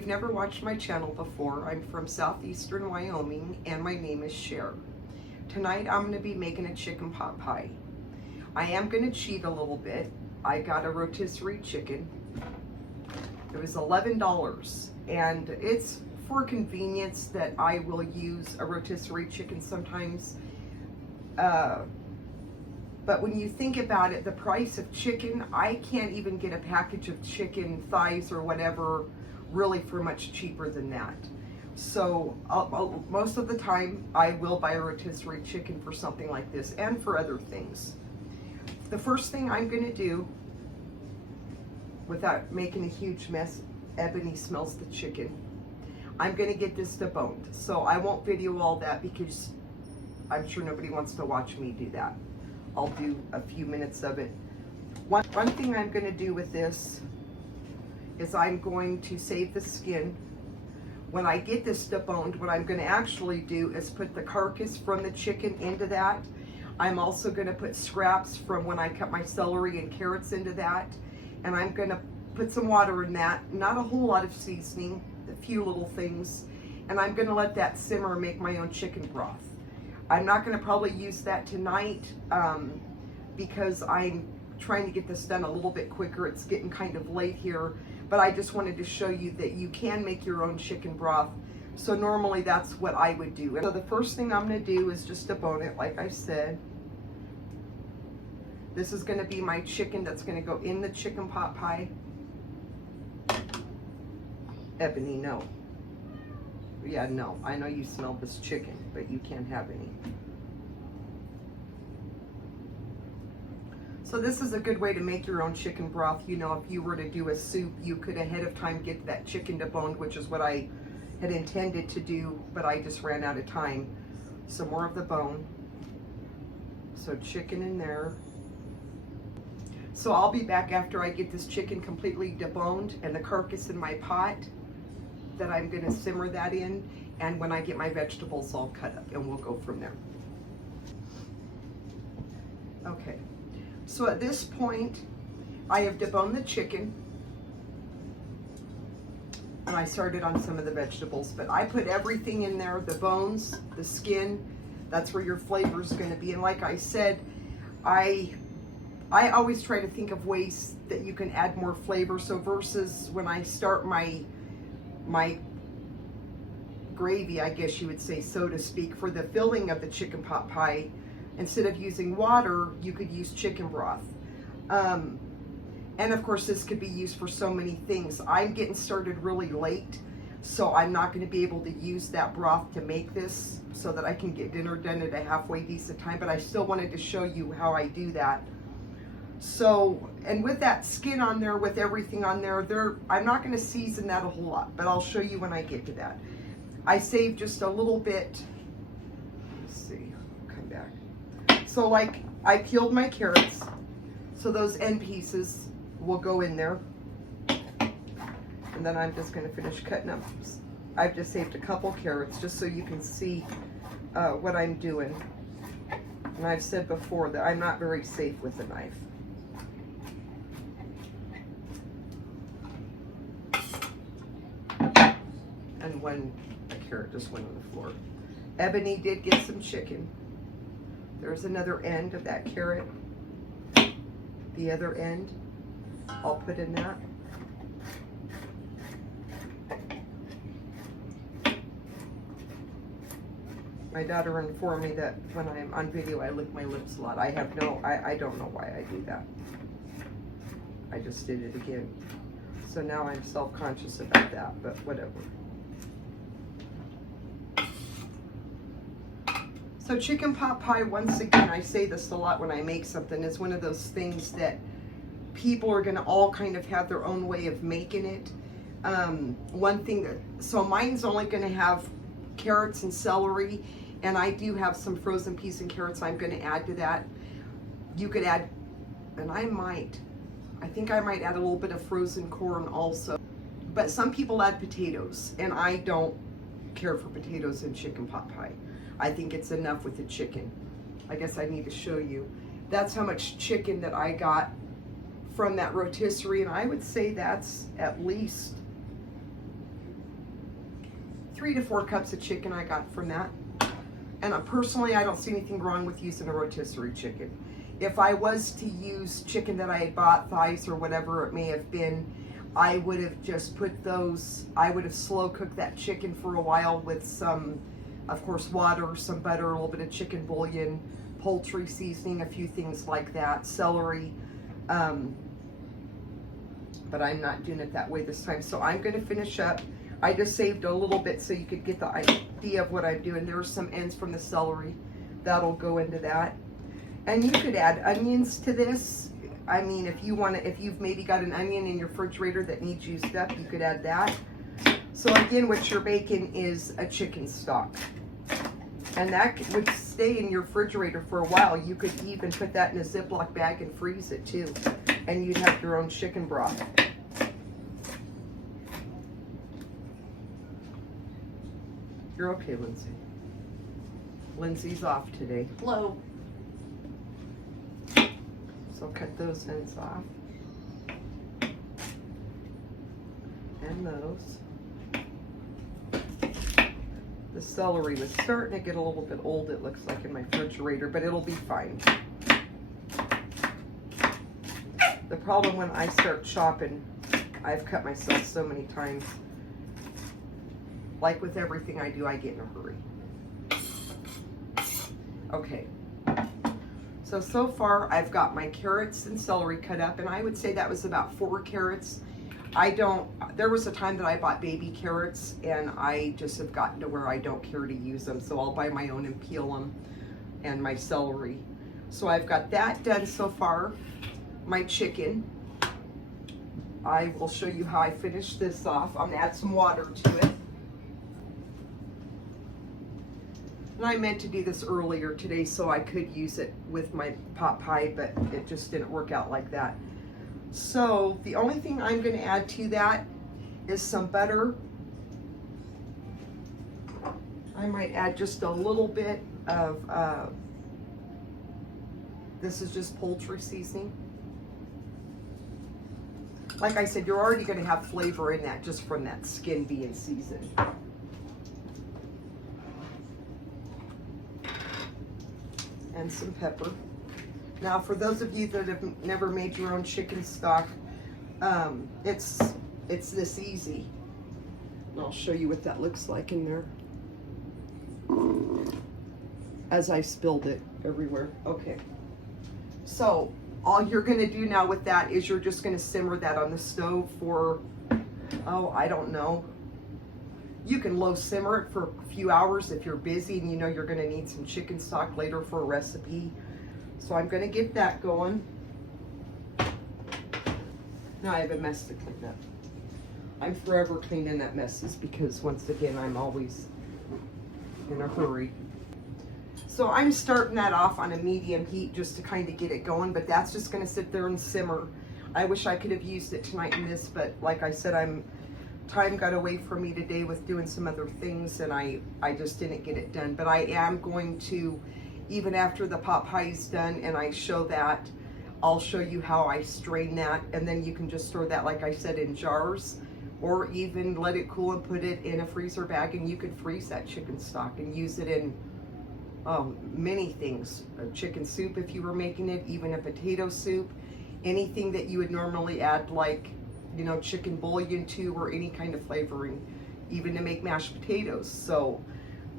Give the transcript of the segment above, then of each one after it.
you've never watched my channel before, I'm from southeastern Wyoming and my name is Cher. Tonight I'm going to be making a chicken pot pie. I am going to cheat a little bit. I got a rotisserie chicken. It was $11 and it's for convenience that I will use a rotisserie chicken sometimes. But when you think about it, the price of chicken, I can't even get a package of chicken thighs or whatever really for much cheaper than that. So most of the time I will buy a rotisserie chicken for something like this and for other things. The first thing I'm going to do, without making a huge mess, Ebony smells the chicken, I'm going to get this deboned. So I won't video all that because I'm sure nobody wants to watch me do that. I'll do a few minutes of it. One thing I'm going to do with this is I'm going to save the skin. When I get this deboned, what I'm going to actually do is put the carcass from the chicken into that. I'm also going to put scraps from when I cut my celery and carrots into that. And I'm going to put some water in that, not a whole lot of seasoning, a few little things. And I'm going to let that simmer and make my own chicken broth. I'm not going to probably use that tonight because I'm trying to get this done a little bit quicker. It's getting kind of late here, but I just wanted to show you that you can make your own chicken broth. So normally that's what I would do. So the first thing I'm going to do is just debone it, like I said. This is going to be my chicken that's going to go in the chicken pot pie. Ebony, no. Yeah, no, I know you smell this chicken, but you can't have any. So this is a good way to make your own chicken broth. You know, if you were to do a soup, you could ahead of time get that chicken deboned, which is what I had intended to do, but I just ran out of time. So more of the bone. So chicken in there. So I'll be back after I get this chicken completely deboned and the carcass in my pot that I'm going to simmer that in, and when I get my vegetables all cut up, and we'll go from there. Okay, so at this point I have deboned the chicken and I started on some of the vegetables, but I put everything in there, the bones, the skin, that's where your flavor is going to be. And like I said, I always try to think of ways that you can add more flavor. So versus when I start my gravy, I guess you would say, so to speak, for the filling of the chicken pot pie, instead of using water, you could use chicken broth. And of course, this could be used for so many things. I'm getting started really late, so I'm not going to be able to use that broth to make this so that I can get dinner done at a halfway decent time, but I still wanted to show you how I do that. So, and with that skin on there, with everything on there, I'm not going to season that a whole lot, but I'll show you when I get to that. I saved just a little bit. Let's see, come back. So like, I peeled my carrots, so those end pieces will go in there. And then I'm just going to finish cutting them. I've just saved a couple carrots just so you can see what I'm doing. And I've said before that I'm not very safe with a knife. And one carrot just went on the floor. Ebony did get some chicken. There's another end of that carrot. The other end I'll put in that. My daughter informed me that when I'm on video I lick my lips a lot. I don't know why I do that. I just did it again. So now I'm self-conscious about that, but whatever. So chicken pot pie, once again, I say this a lot when I make something, is one of those things that people are going to all kind of have their own way of making it. One thing so mine's only going to have carrots and celery, and I do have some frozen peas and carrots I'm going to add to that. You could add, and I think I might add a little bit of frozen corn also. But some people add potatoes, and I don't care for potatoes in chicken pot pie. I think it's enough with the chicken. I guess I need to show you. That's how much chicken that I got from that rotisserie, and I would say that's at least 3 to 4 cups of chicken I got from that. And personally, I don't see anything wrong with using a rotisserie chicken. If I was to use chicken that I had bought, thighs or whatever it may have been, I would have just put those, I would have slow cooked that chicken for a while with some, of course, water, some butter, a little bit of chicken bouillon, poultry seasoning, a few things like that, celery. But I'm not doing it that way this time. So I'm going to finish up. I just saved a little bit so you could get the idea of what I'm doing. There are some ends from the celery that'll go into that. And you could add onions to this. I mean, if you want to, if you've maybe got an onion in your refrigerator that needs used up, you could add that. So again, what you're baking is a chicken stock. And that would stay in your refrigerator for a while. You could even put that in a Ziploc bag and freeze it too. And you'd have your own chicken broth. You're okay, Lindsay. Lindsay's off today. Hello. So cut those ends off. And those. The celery was starting to get a little bit old, it looks like, in my refrigerator, but it'll be fine. The problem when I start chopping, I've cut myself so many times. Like with everything I do, I get in a hurry. Okay. So far I've got my carrots and celery cut up, and I would say that was about 4 carrots. There was a time that I bought baby carrots, and I just have gotten to where I don't care to use them, so I'll buy my own and peel them, and my celery. So I've got that done so far. My chicken, I will show you how I finish this off. I'm gonna add some water to it. And I meant to do this earlier today so I could use it with my pot pie, but it just didn't work out like that. So the only thing I'm going to add to that is some butter. I might add just a little bit of, this is just poultry seasoning. Like I said, you're already going to have flavor in that just from that skin being seasoned. And some pepper. Now, for those of you that have never made your own chicken stock, it's this easy. And I'll show you what that looks like in there. As I spilled it everywhere. Okay. So, all you're going to do now with that is you're just going to simmer that on the stove for, oh, I don't know. You can low simmer it for a few hours if you're busy and you know you're going to need some chicken stock later for a recipe. So I'm going to get that going. Now I have a mess to clean up. I'm forever cleaning that messes because once again I'm always in a hurry. So I'm starting that off on a medium heat just to kind of get it going, but that's just going to sit there and simmer. I wish I could have used it tonight in this, but like I said, time got away from me today with doing some other things, and I just didn't get it done. But I am going to, even after the pot pie is done and I show that, I'll show you how I strain that, and then you can just store that, like I said, in jars, or even let it cool and put it in a freezer bag, and you could freeze that chicken stock and use it in many things. A chicken soup if you were making it, even a potato soup, anything that you would normally add, like, you know, chicken bouillon to, or any kind of flavoring, even to make mashed potatoes. So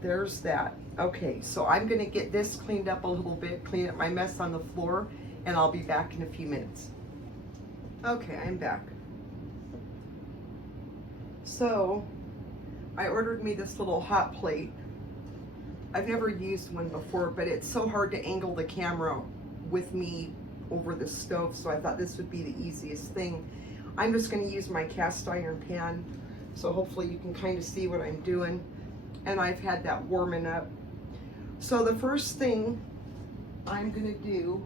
there's that. Okay, so I'm gonna get this cleaned up a little bit, clean up my mess on the floor, and I'll be back in a few minutes. Okay, I'm back. So I ordered me this little hot plate. I've never used one before, but it's so hard to angle the camera with me over the stove, so I thought this would be the easiest thing. I'm just going to use my cast iron pan, so hopefully you can kind of see what I'm doing. And I've had that warming up. So the first thing I'm going to do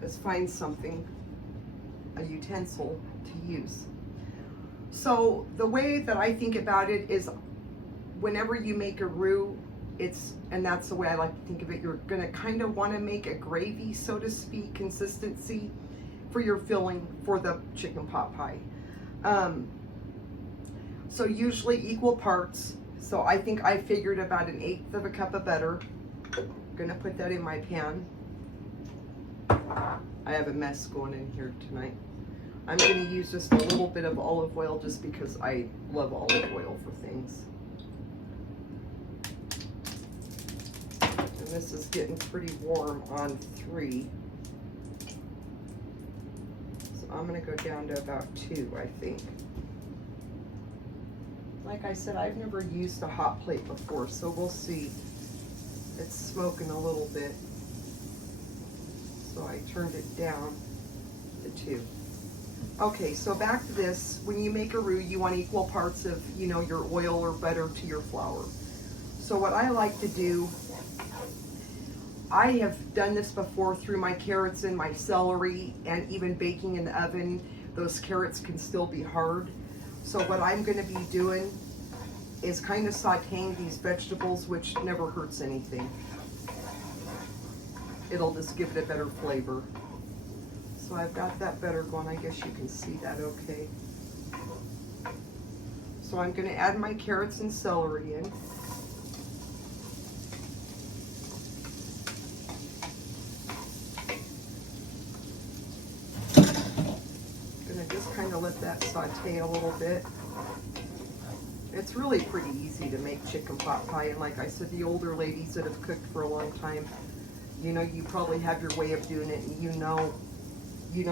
is find something, a utensil to use. So the way that I think about it is whenever you make a roux, and that's the way I like to think of it, you're gonna kind of want to make a gravy, so to speak, consistency for your filling for the chicken pot pie. So usually equal parts. So I think I figured about 1/8 of a cup of butter. Gonna put that in my pan. I have a mess going in here tonight. I'm gonna use just a little bit of olive oil just because I love olive oil for things. And this is getting pretty warm on 3. So I'm gonna go down to about 2, I think. Like I said, I've never used a hot plate before, so we'll see. It's smoking a little bit. So I turned it down to 2. Okay, so back to this. When you make a roux, you want equal parts of, you know, your oil or butter to your flour. So what I like to do, I have done this before through my carrots and my celery, and even baking in the oven, those carrots can still be hard. So what I'm gonna be doing is kind of sauteing these vegetables, which never hurts anything. It'll just give it a better flavor. So I've got that butter going. I guess you can see that okay. So I'm gonna add my carrots and celery in. Gonna just kind of let that saute a little bit. It's really pretty easy to make chicken pot pie, and like I said, the older ladies that have cooked for a long time, you know, you probably have your way of doing it, and you know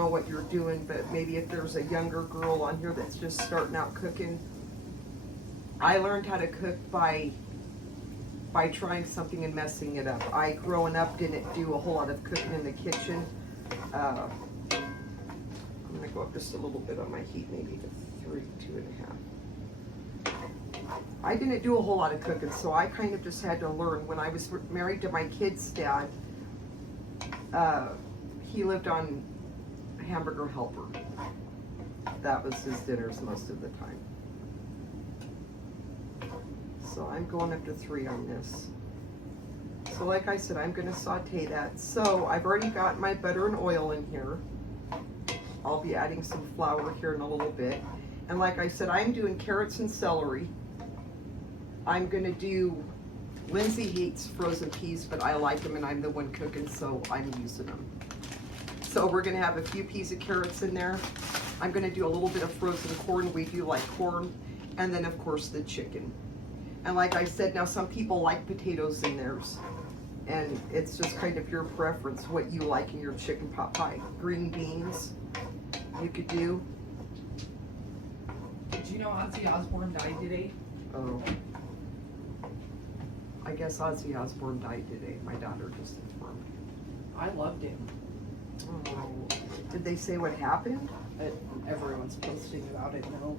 what you're doing. But maybe if there's a younger girl on here that's just starting out cooking, I learned how to cook by trying something and messing it up. I, growing up, didn't do a whole lot of cooking in the kitchen. I'm gonna go up just a little bit on my heat, maybe to 3, 2.5. I didn't do a whole lot of cooking, so I kind of just had to learn. When I was married to my kid's dad, he lived on Hamburger Helper. That was his dinners most of the time. So I'm going up to 3 on this. So like I said, I'm gonna saute that. So I've already got my butter and oil in here. I'll be adding some flour here in a little bit. And like I said, I'm doing carrots and celery. I'm gonna do, Lindsay hates frozen peas, but I like them and I'm the one cooking, so I'm using them. So we're gonna have a few peas of carrots in there. I'm gonna do a little bit of frozen corn. We do like corn. And then of course the chicken. And like I said, now some people like potatoes in theirs. And it's just kind of your preference, what you like in your chicken pot pie. Green beans, you could do. Did you know Ozzy Osbourne died today? Oh. I guess Ozzy Osbourne died today. My daughter just informed me. I loved him. Oh. Did they say what happened? Everyone's posting about it now.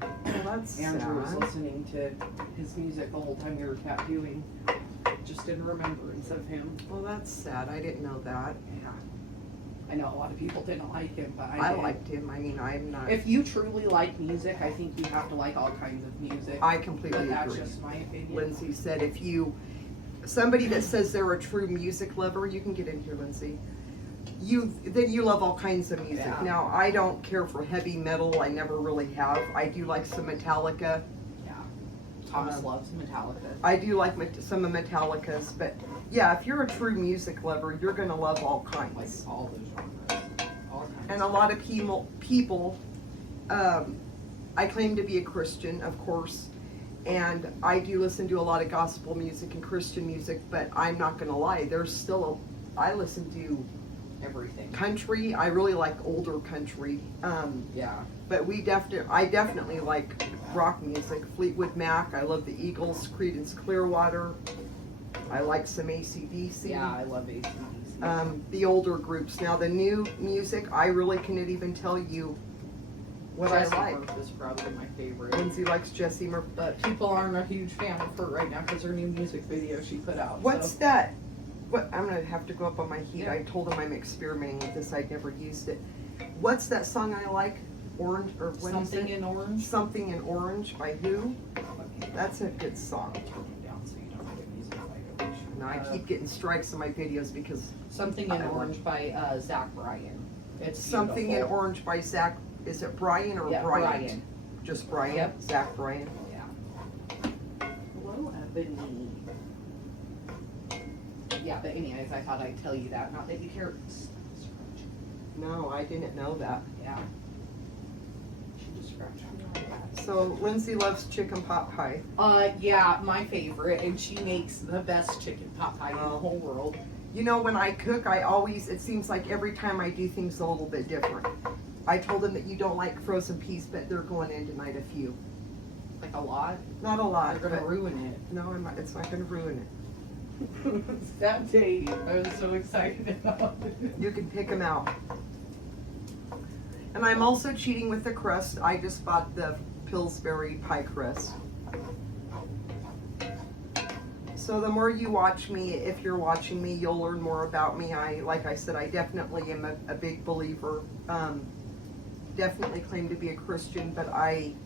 Well, that's Andrew was sad. listening to his music the whole time you were tattooing, just in remembrance of him. Well, that's sad. I didn't know that. Yeah. I know a lot of people didn't like him, but I did. liked him. I mean, I'm not. If you truly like music, I think you have to like all kinds of music. I completely But that's agree. just my opinion. Lindsay said if you, somebody that says they're a true music lover, you can get in here, Lindsay. Then you love all kinds of music. Yeah. Now, I don't care for heavy metal. I never really have. I do like some Metallica. Yeah. Thomas loves Metallica. I do like some of Metallica's, but yeah, if you're a true music lover, you're gonna love all Like kinds. all those genres. All kinds. And a lot of people, I claim to be a Christian, of course, and I do listen to a lot of gospel music and Christian music, but I'm not gonna lie, I listen to Everything. country. I really like older country. Yeah. But I definitely like rock music. Fleetwood Mac. I love the Eagles. Creedence Clearwater. I like some AC/DC. Yeah, I love AC/DC. The older groups. Now the new music, I really can't even tell you what Jessie I like. Murph is probably my favorite. Lindsay likes Jessie Murphy. But people aren't a huge fan of her right now because her new music video she put out. What's so. that? What, I'm gonna have to go up on my heat. Yeah. I told him I'm experimenting with this. I'd never used it. What's that song I like? Orange or what is Something it? in Orange? Something in Orange by who? That's a good song. Turn it down so you don't get music violation. No, I keep getting strikes on my videos because Something in Orange by Zach Bryan. It's Something in beautiful. Orange by Zach. Is it Brian or Yeah, Bryant? Brian. Just Brian. Yep. Zach Bryan. Yeah. Hello, Ebony. Yeah, but anyways, I thought I'd tell you that. Not that you care. No, I didn't know that. Yeah. She just scratched me on that. So Lindsay loves chicken pot pie. Yeah, my favorite, and she makes the best chicken pot pie in the Oh. whole world. You know, when I cook, it seems like every time I do things a little bit different. I told them that you don't like frozen peas, but they're going in tonight a few. Like a lot. Not a lot, They're gonna but ruin it. no, it's not gonna ruin it. That day, I was so excited about it. You can pick them out. And I'm also cheating with the crust. I just bought the Pillsbury pie crust. So the more you watch me, if you're watching me, you'll learn more about me. Like I said, I definitely am a big believer. Definitely claim to be a Christian, but I'm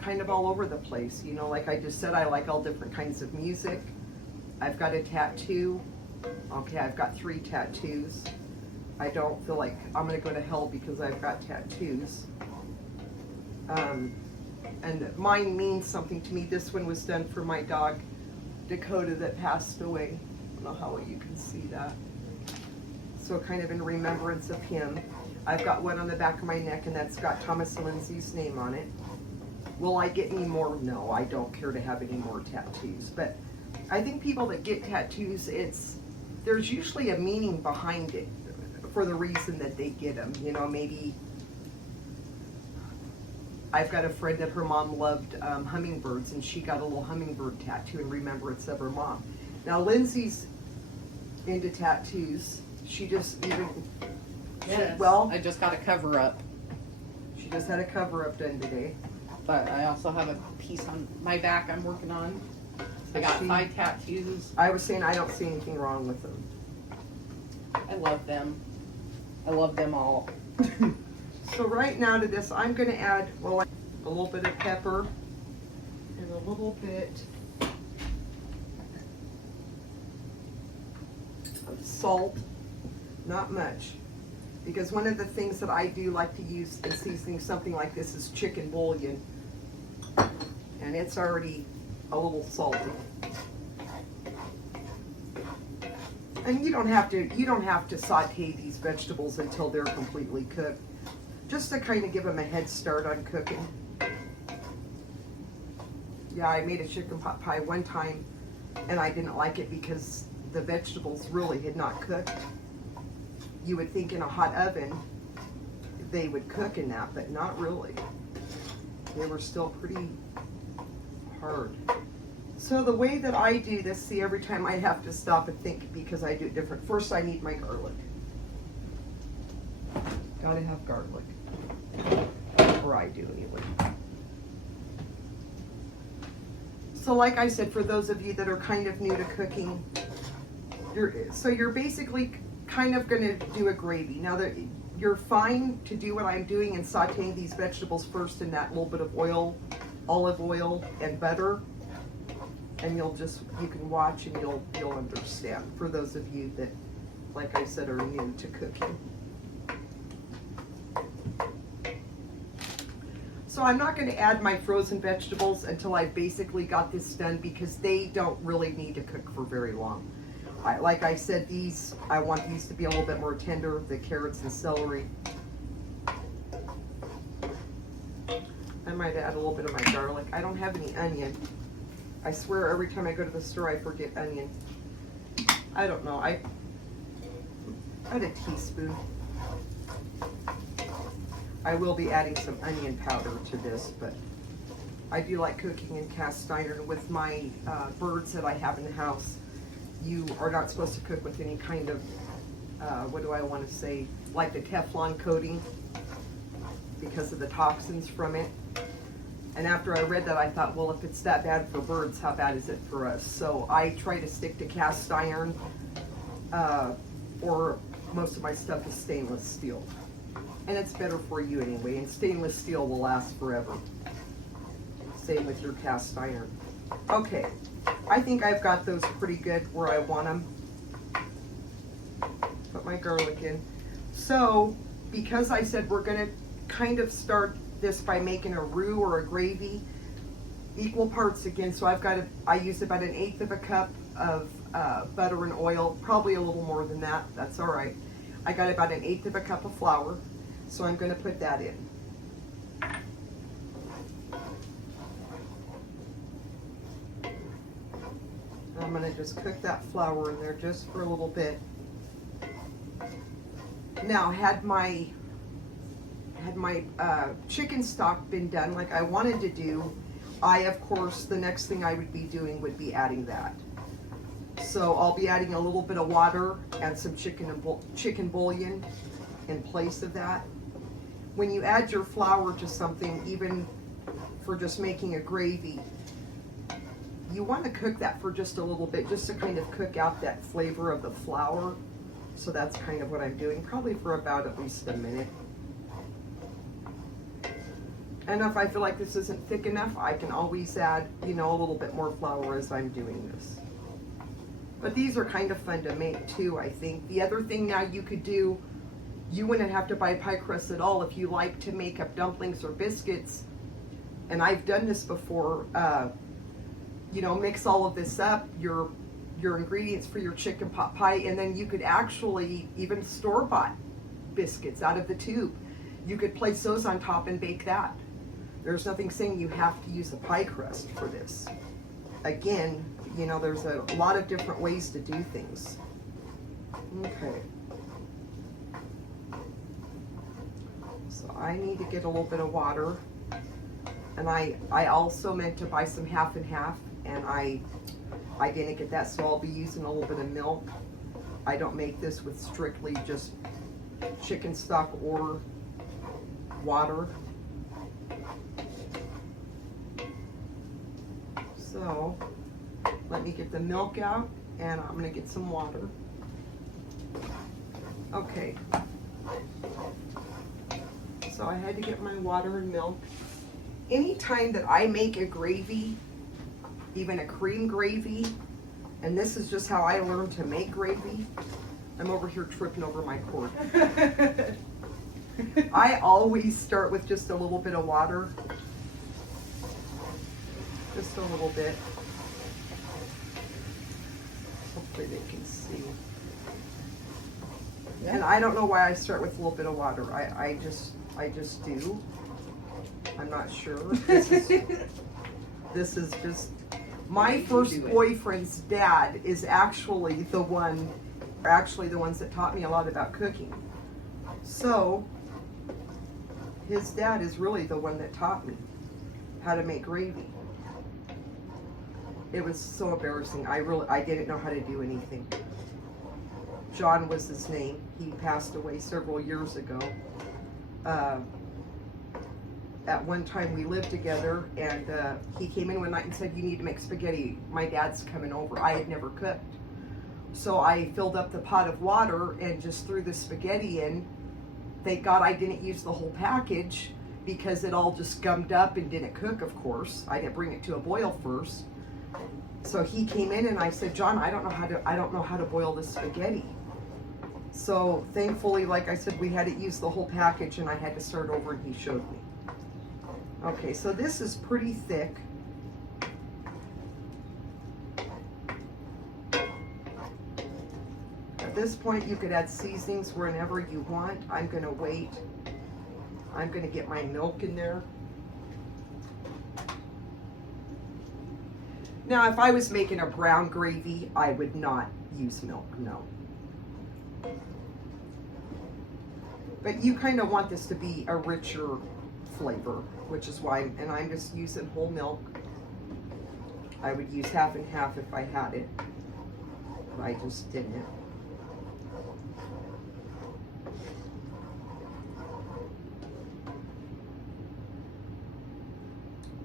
kind of all over the place. You know, like I just said, I like all different kinds of music. I've got a tattoo. Okay, I've got 3 tattoos. I don't feel like I'm gonna go to hell because I've got tattoos. And mine means something to me. This one was done for my dog, Dakota, that passed away. I don't know how well you can see that. So kind of in remembrance of him. I've got one on the back of my neck, and that's got Thomas and Lindsay's name on it. Will I get any more? No, I don't care to have any more tattoos. But I think people that get tattoos, there's usually a meaning behind it for the reason that they get them. You know, maybe I've got a friend that her mom loved hummingbirds, and she got a little hummingbird tattoo in remembrance of her mom. Now Lindsay's into tattoos. She just Yes. well, I just got a cover up, she just had a cover up done today. but I also have a piece on my back I'm working on. I So got she- 5 tattoos. I was saying I don't see anything wrong with them. I love them. I love them all. So right now to this, I'm going to add, well, a little bit of pepper and a little bit of salt, not much. Because one of the things that I do like to use in seasoning something like this is chicken bouillon. And it's already a little salty. And you don't have to saute these vegetables until they're completely cooked. Just to kind of give them a head start on cooking. Yeah, I made a chicken pot pie one time and I didn't like it because the vegetables really had not cooked. You would think in a hot oven they would cook in that, but not really. They were still pretty hard. So the way that I do this, see, every time I have to stop and think because I do it different. First I need my garlic. Gotta have garlic. Or I do anyway. So like I said, for those of you that are kind of new to cooking, you're basically kind of gonna do a gravy. Now that you're fine to do what I'm doing and sauteing these vegetables first in that little bit of oil, olive oil and butter. And you can watch and you'll understand for those of you that, like I said, are new to cooking. So I'm not going to add my frozen vegetables until I've basically got this done because they don't really need to cook for very long. Like I said, I want these to be a little bit more tender, the carrots and celery. I might add a little bit of my garlic. I don't have any onion. I swear every time I go to the store I forget onion. I don't know. I add a teaspoon. I will be adding some onion powder to this, but I do like cooking in cast iron with my birds that I have in the house. You are not supposed to cook with any kind of, what do I want to say, like the Teflon coating because of the toxins from it. And after I read that, I thought, well, if it's that bad for birds, how bad is it for us? So I try to stick to cast iron, or most of my stuff is stainless steel. And it's better for you anyway, and stainless steel will last forever. Same with your cast iron. Okay, I think I've got those pretty good where I want them. Put my garlic in. So, because I said we're gonna kind of start this by making a roux or a gravy, equal parts again. So I use about 1/8 of a cup of butter and oil, probably a little more than that. That's all right. I got about 1/8 of a cup of flour, so I'm gonna put that in. I'm gonna just cook that flour in there just for a little bit. Now, had my chicken stock been done like I wanted to do, of course, the next thing I would be doing would be adding that. So I'll be adding a little bit of water and some chicken bouillon in place of that. When you add your flour to something, even for just making a gravy, you want to cook that for just a little bit, just to kind of cook out that flavor of the flour. So that's kind of what I'm doing, probably for about at least a minute. And if I feel like this isn't thick enough, I can always add, a little bit more flour as I'm doing this. But these are kind of fun to make too, I think. The other thing now you could do, you wouldn't have to buy pie crust at all if you like to make up dumplings or biscuits. And I've done this before. Mix all of this up, your ingredients for your chicken pot pie, and then you could actually even store-bought biscuits out of the tube. You could place those on top and bake that. There's nothing saying you have to use a pie crust for this. Again, there's a lot of different ways to do things. Okay. So I need to get a little bit of water. And I also meant to buy some half and half, and I didn't get that, so I'll be using a little bit of milk. I don't make this with strictly just chicken stock or water. So let me get the milk out, and I'm gonna get some water. Okay. So I had to get my water and milk. Anytime that I make a gravy, even a cream gravy, and this is just how I learned to make gravy. I'm over here tripping over my cord. I always start with just a little bit of water. Just a little bit. Hopefully they can see. Yeah. And I don't know why I start with a little bit of water. I just do. I'm not sure. This is just my first boyfriend's dad is actually the ones that taught me a lot about cooking. So his dad is really the one that taught me how to make gravy. It was so embarrassing. I didn't know how to do anything. John was his name. He passed away several years ago. At one time we lived together, and he came in one night and said, "You need to make spaghetti. My dad's coming over." I had never cooked. So I filled up the pot of water and just threw the spaghetti in. Thank God I didn't use the whole package, because it all just gummed up and didn't cook, of course. I didn't bring it to a boil first. So he came in and I said, "John, I don't know how to boil this spaghetti." So thankfully, like I said, we had to use the whole package, and I had to start over, and he showed me. Okay, so this is pretty thick. At this point, you could add seasonings whenever you want. I'm gonna wait. I'm gonna get my milk in there. Now, if I was making a brown gravy, I would not use milk, no. But you kind of want this to be a richer flavor, which is why, and I'm just using whole milk. I would use half and half if I had it, but I just didn't.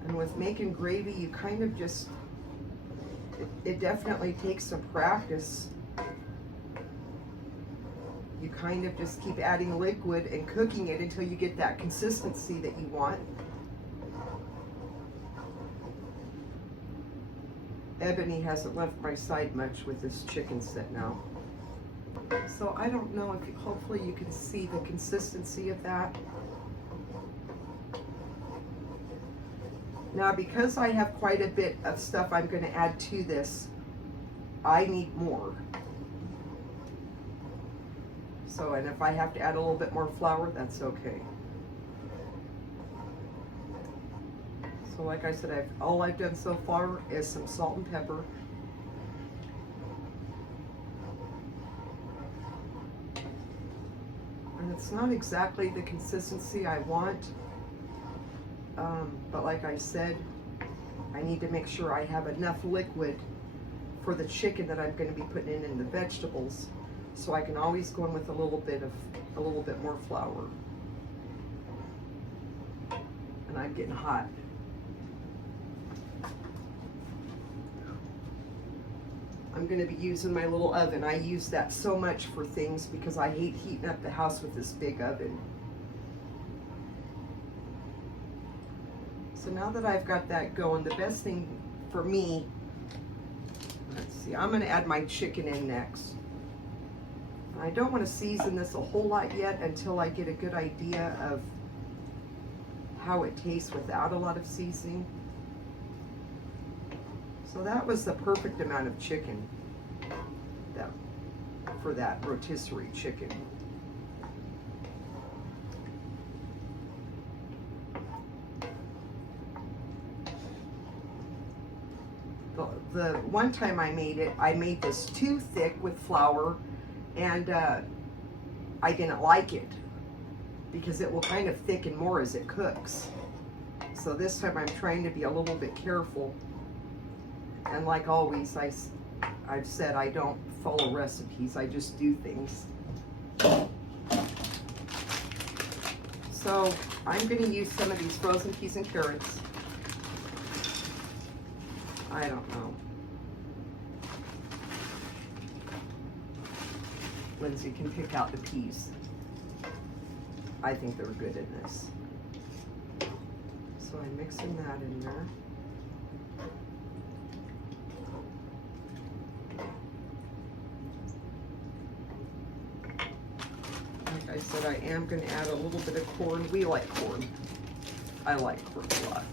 And with making gravy, you kind of just, it definitely takes some practice. You kind of just keep adding liquid and cooking it until you get that consistency that you want. Ebony hasn't left my side much with this chicken set now. So I don't know if, hopefully you can see the consistency of that. Now, because I have quite a bit of stuff I'm going to add to this, I need more. So, and if I have to add a little bit more flour, that's okay. So like I said, all I've done so far is some salt and pepper. And it's not exactly the consistency I want. But like I said, I need to make sure I have enough liquid for the chicken that I'm going to be putting in the vegetables, so I can always go in with a little bit more flour. And I'm getting hot. I'm going to be using my little oven. I use that so much for things because I hate heating up the house with this big oven. So now that I've got that going, the best thing for me, let's see, I'm going to add my chicken in next. I don't want to season this a whole lot yet until I get a good idea of how it tastes without a lot of seasoning. So that was the perfect amount of chicken for that rotisserie chicken. The one time I made this too thick with flour, and I didn't like it because it will kind of thicken more as it cooks. So this time I'm trying to be a little bit careful. And like always, I've said I don't follow recipes, I just do things. So I'm going to use some of these frozen peas and carrots. I don't know. Lindsay can pick out the peas. I think they're good in this. So I'm mixing that in there. Like I said, I am going to add a little bit of corn. We like corn. I like corn a lot.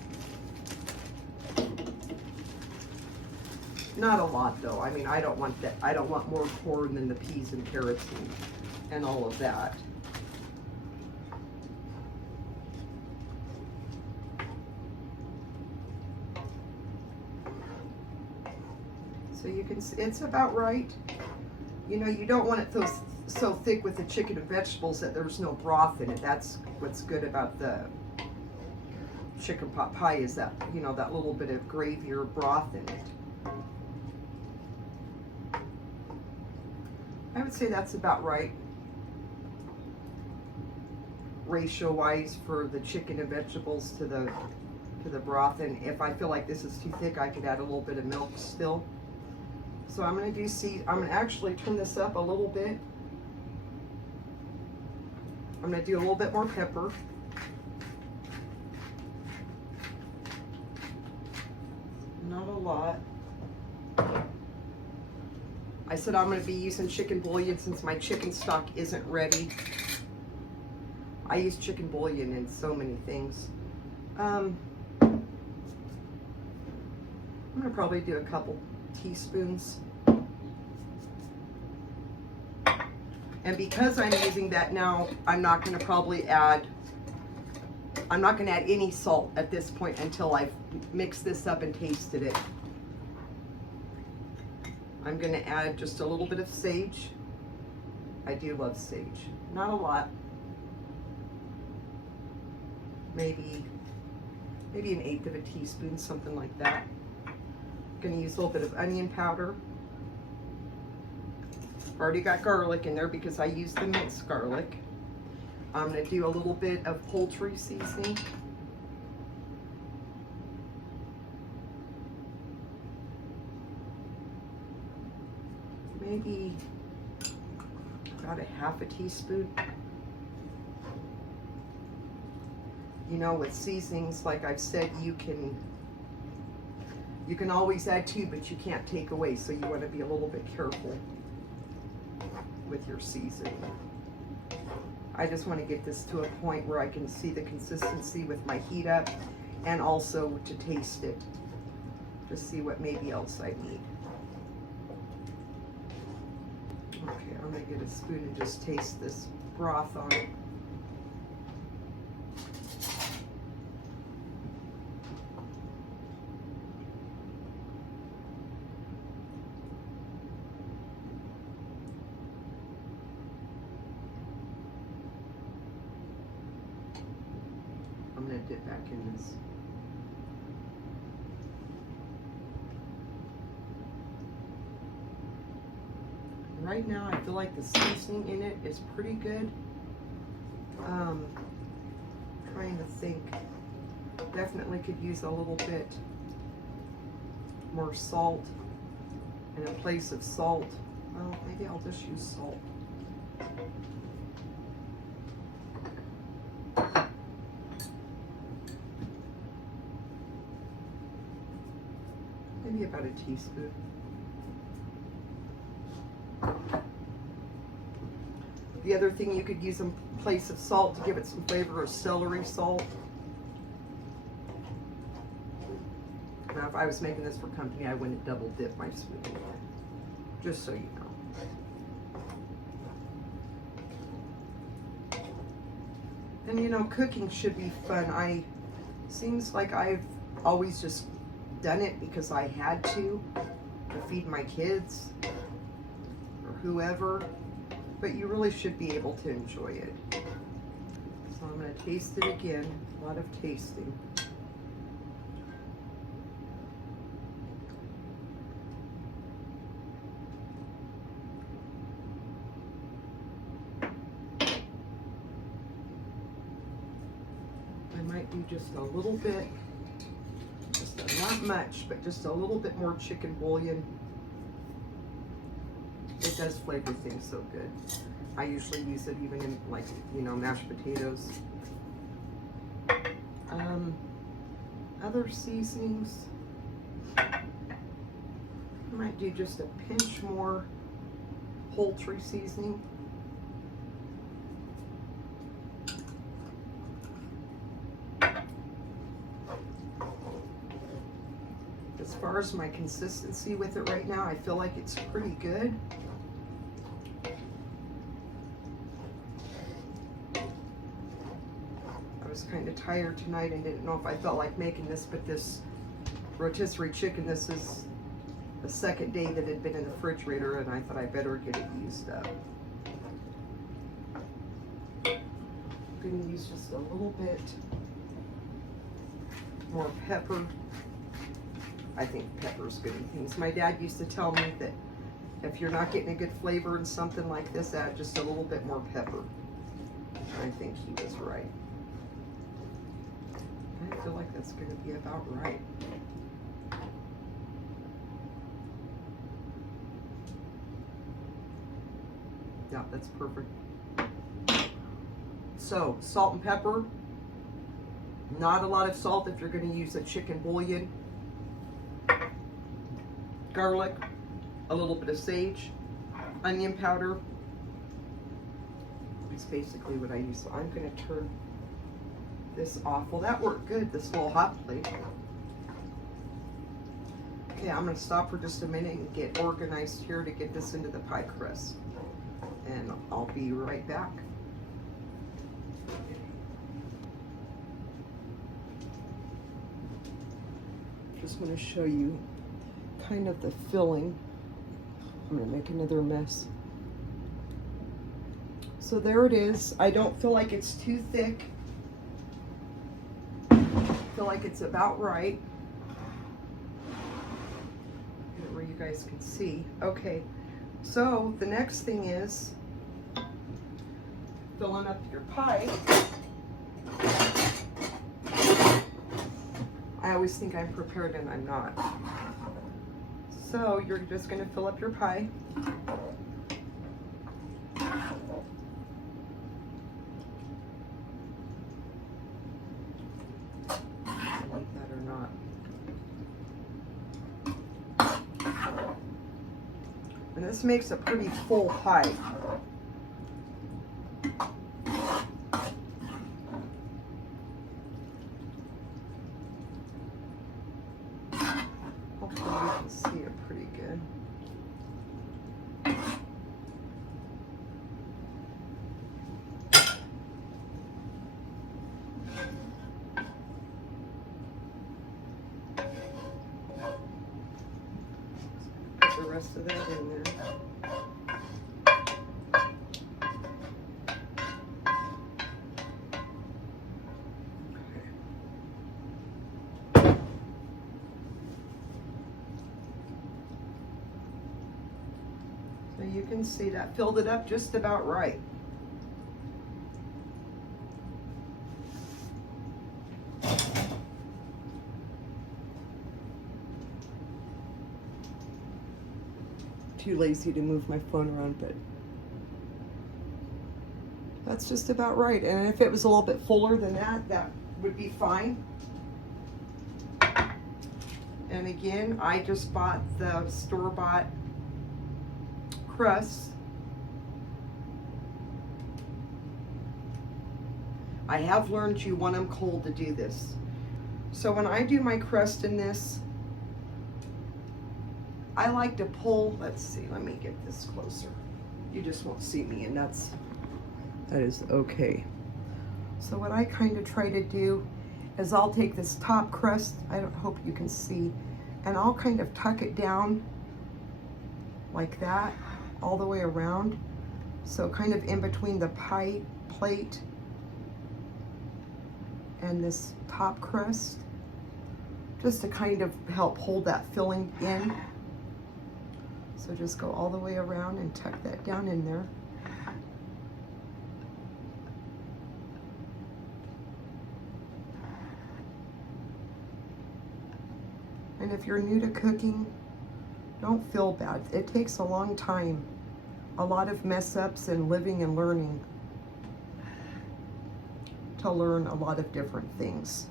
Not a lot though. I mean, I don't want that. I don't want more corn than the peas and carrots and all of that. So you can see it's about right. You know, you don't want it so thick with the chicken and vegetables that there's no broth in it. That's what's good about the chicken pot pie, is that, you know, that little bit of gravy or broth in it. I would say that's about right, ratio wise, for the chicken and vegetables to the broth. And if I feel like this is too thick, I could add a little bit of milk still. So I'm going to I'm going to actually turn this up a little bit. I'm going to do a little bit more pepper. Not a lot. I said I'm going to be using chicken bouillon since my chicken stock isn't ready. I use chicken bouillon in so many things. I'm going to probably do a couple teaspoons. And because I'm using that now, I'm not going to add any salt at this point until I've mixed this up and tasted it. I'm going to add just a little bit of sage. I do love sage. Not a lot. Maybe an 1/8 of a teaspoon, something like that. I'm going to use a little bit of onion powder. I've already got garlic in there because I use the minced garlic. I'm going to do a little bit of poultry seasoning. Maybe about a 1/2 teaspoon. You know, with seasonings, like I've said, you can always add to, but you can't take away, so you want to be a little bit careful. with your seasoning. I just want to get this to a point where I can see the consistency with my heat up, and also to taste it, to see what maybe else I need. Okay, I'm going to get a spoon and just taste this broth on it. I'm going to dip back in this. Right now, I feel like the seasoning in it is pretty good. Trying to think. Definitely could use a little bit more salt. In a place of salt, well, maybe I'll just use salt. Maybe about a teaspoon. The other thing you could use in place of salt to give it some flavor is celery salt. Now, if I was making this for company, I wouldn't double dip my spoon in it, just so you know. And you know, cooking should be fun. Seems like I've always just done it because I had to feed my kids or whoever. But you really should be able to enjoy it. So I'm going to taste it again. A lot of tasting. I might do just a little bit, not much, but just a little bit more chicken bouillon. It does flavor things so good. I usually use it even in, like, you know, mashed potatoes. Other seasonings. I might do just a pinch more poultry seasoning. As far as my consistency with it right now, I feel like it's pretty good. I was kind of tired tonight and didn't know if I felt like making this, but this rotisserie chicken, this is the second day that it had been in the refrigerator, and I thought I better get it used up. I'm going to use just a little bit more pepper. I think pepper's good in things. My dad used to tell me that if you're not getting a good flavor in something like this, add just a little bit more pepper. I think he was right. I feel like that's going to be about right. Yeah, that's perfect. So, salt and pepper. Not a lot of salt if you're going to use a chicken bouillon. Garlic, a little bit of sage, onion powder. It's basically what I use. So I'm going to turn this off. Well, that worked good, this little hot plate. Okay, I'm going to stop for just a minute and get organized here to get this into the pie crust. And I'll be right back. Just want to show you kind of the filling. I'm going to make another mess. So there it is. I don't feel like it's too thick. I feel like it's about right. Where you guys can see. Okay, so the next thing is filling up your pie. I always think I'm prepared and I'm not. So you're just going to fill up your pie. Like that or not. And this makes a pretty full pie. Hopefully you can see it pretty good. Put the rest of that in there. So you can see that filled it up just about right. Too lazy to move my phone around, but that's just about right. And if it was a little bit fuller than that, that would be fine. And again, I just bought the store-bought crust. I have learned you want them cold to do this. So when I do my crust in this, I like to pull, let's see, let me get this closer. You just won't see me, and that is okay. So what I kind of try to do is I'll take this top crust, I don't hope you can see, and I'll kind of tuck it down like that, all the way around. So kind of in between the pie plate and this top crust, just to kind of help hold that filling in. So just go all the way around and tuck that down in there. And if you're new to cooking, don't feel bad. It takes a long time, a lot of mess ups and living and learning to learn a lot of different things.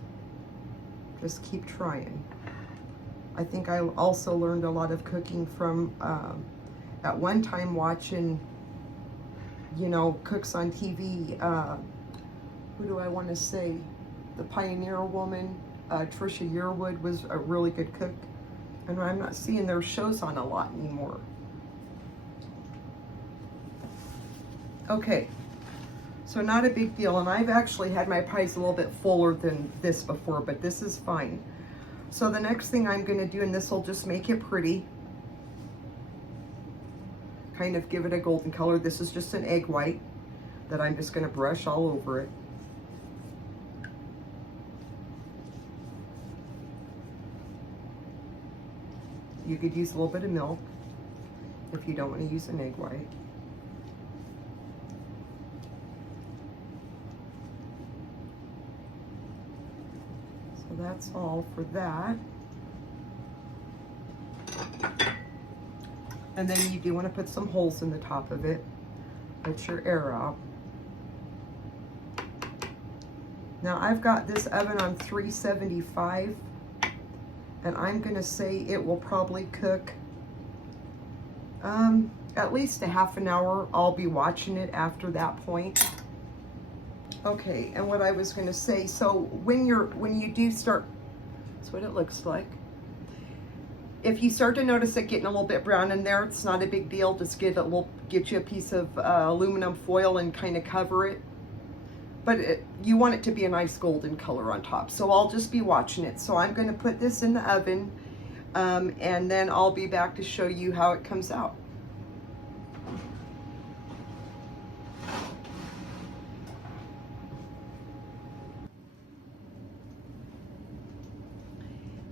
Just keep trying. I think I also learned a lot of cooking from, at one time watching, you know, cooks on TV. Who do I want to say? The Pioneer Woman, Trisha Yearwood was a really good cook. And I'm not seeing their shows on a lot anymore. Okay, so not a big deal. And I've actually had my pies a little bit fuller than this before, but this is fine. So the next thing I'm going to do, and this will just make it pretty, kind of give it a golden color. This is just an egg white that I'm just going to brush all over it. You could use a little bit of milk if you don't want to use an egg white. So that's all for that. And then you do want to put some holes in the top of it. Let your air out. Now I've got this oven on 375, and I'm going to say it will probably cook at least a half an hour. I'll be watching it after that point. Okay, and what I was going to say, so when you do start, that's what it looks like. If you start to notice it getting a little bit brown in there, it's not a big deal. Just get you a piece of aluminum foil and kind of cover it. But you want it to be a nice golden color on top. So I'll just be watching it. So I'm going to put this in the oven, and then I'll be back to show you how it comes out.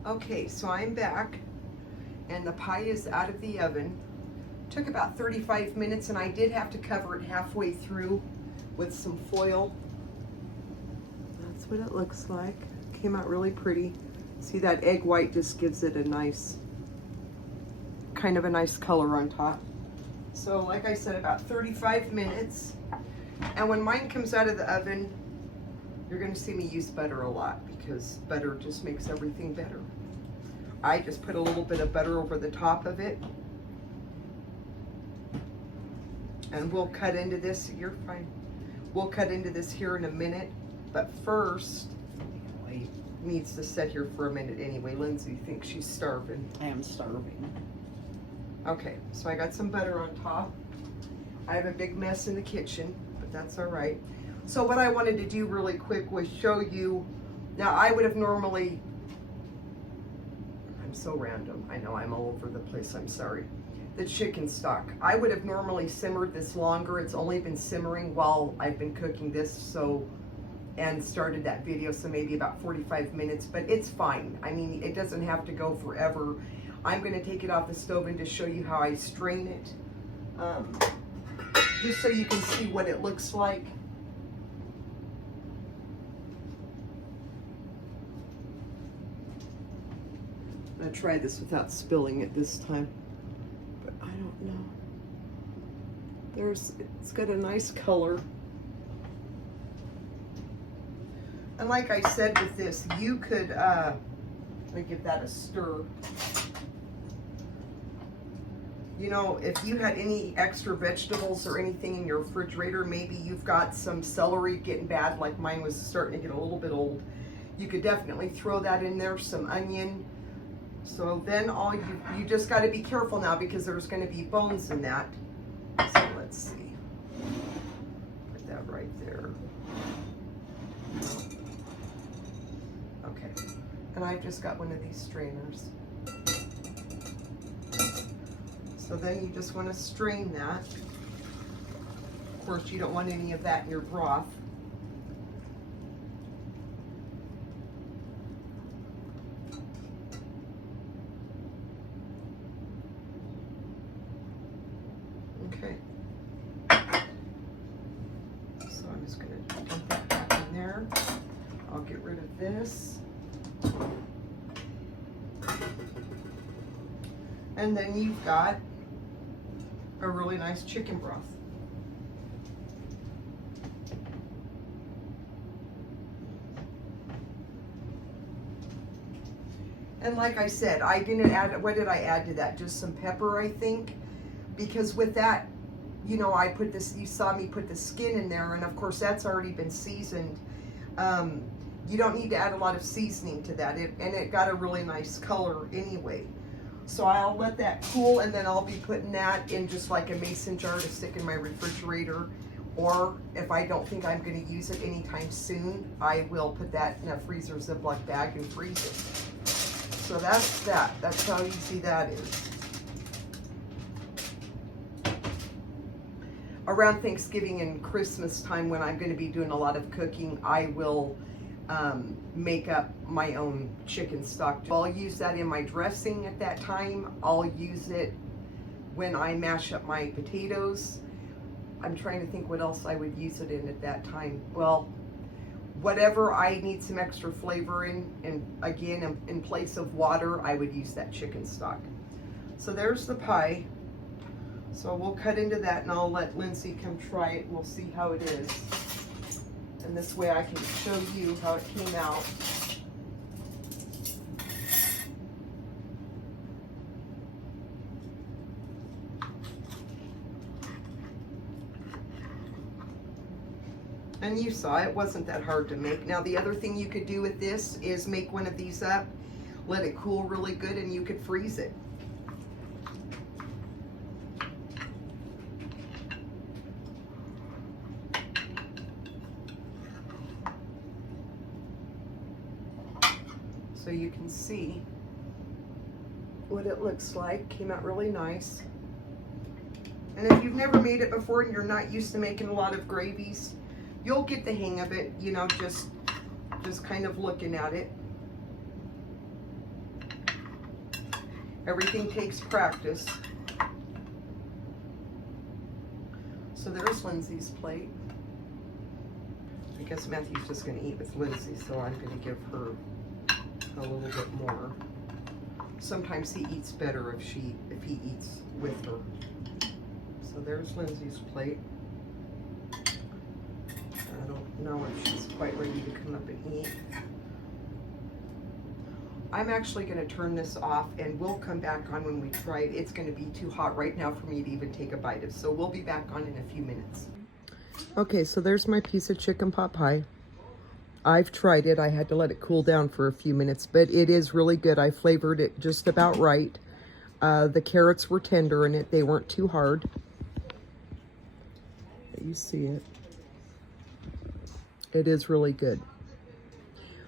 Okay, so I'm back, and the pie is out of the oven. Took about 35 minutes, and I did have to cover it halfway through with some foil. That's what it looks like. Came out really pretty. See, that egg white just gives it a nice, kind of a nice color on top. So like I said, about 35 minutes. And when mine comes out of the oven, you're gonna see me use butter a lot, because butter just makes everything better. I just put a little bit of butter over the top of it. And we'll cut into this, you're fine. We'll cut into this here in a minute, but first, Wait, needs to sit here for a minute anyway. Lindsay thinks she's starving. I am starving. Okay, so I got some butter on top. I have a big mess in the kitchen, but that's all right. So what I wanted to do really quick was show you, now I would have normally, I'm so random, I know I'm all over the place, I'm sorry. The chicken stock. I would have normally simmered this longer. It's only been simmering while I've been cooking this, so, and started that video, so maybe about 45 minutes, but it's fine. I mean, it doesn't have to go forever. I'm gonna take it off the stove and just show you how I strain it. Just so you can see what it looks like. I'm gonna try this without spilling it this time. But I don't know. It's got a nice color. And like I said with this, you could, let me give that a stir. You know, if you had any extra vegetables or anything in your refrigerator, maybe you've got some celery getting bad, like mine was starting to get a little bit old. You could definitely throw that in there, some onion. So then you just got to be careful now because there's going to be bones in that. So let's see. Put that right there. Okay. And I've just got one of these strainers. So then you just want to strain that. Of course, you don't want any of that in your broth. Okay. So I'm just going to dump that back in there. I'll get rid of this. And then you've got a really nice chicken broth. And like I said, I didn't add, what did I add to that? Just some pepper, I think. Because with that, you know, I put this, you saw me put the skin in there, and of course that's already been seasoned. You don't need to add a lot of seasoning to that, and it got a really nice color anyway. So I'll let that cool, and then I'll be putting that in just like a mason jar to stick in my refrigerator. Or if I don't think I'm going to use it anytime soon, I will put that in a freezer Ziploc bag and freeze it. So that's that. That's how easy that is. Around Thanksgiving and Christmas time, when I'm going to be doing a lot of cooking, I will make up my own chicken stock. I'll use that in my dressing at that time. I'll use it when I mash up my potatoes. I'm trying to think what else I would use it in at that time. Well, whatever I need some extra flavor in, and again, in place of water, I would use that chicken stock. So there's the pie. So we'll cut into that, and I'll let Lindsay come try it, and we'll see how it is. And this way I can show you how it came out. And you saw it wasn't that hard to make. Now the other thing you could do with this is make one of these up, let it cool really good, and you could freeze it. So you can see what it looks like. Came out really nice. And if you've never made it before and you're not used to making a lot of gravies, you'll get the hang of it, you know, just kind of looking at it. Everything takes practice. So there's Lindsay's plate. I guess Matthew's just gonna eat with Lindsay, so I'm gonna give her a little bit more. Sometimes he eats better if he eats with her. So there's Lindsay's plate. I don't know if she's quite ready to come up and eat. I'm actually going to turn this off and we'll come back on when we try it. It's going to be too hot right now for me to even take a bite of, so we'll be back on in a few minutes. Okay, so there's my piece of chicken pot pie. I've tried it. I had to let it cool down for a few minutes, but it is really good. I flavored it just about right. The carrots were tender in it. They weren't too hard. You see it. It is really good.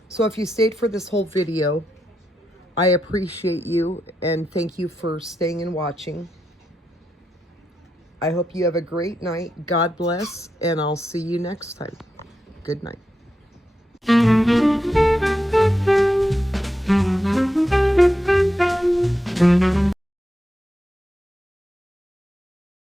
So if you stayed for this whole video, I appreciate you and thank you for staying and watching. I hope you have a great night. God bless, and I'll see you next time. Good night.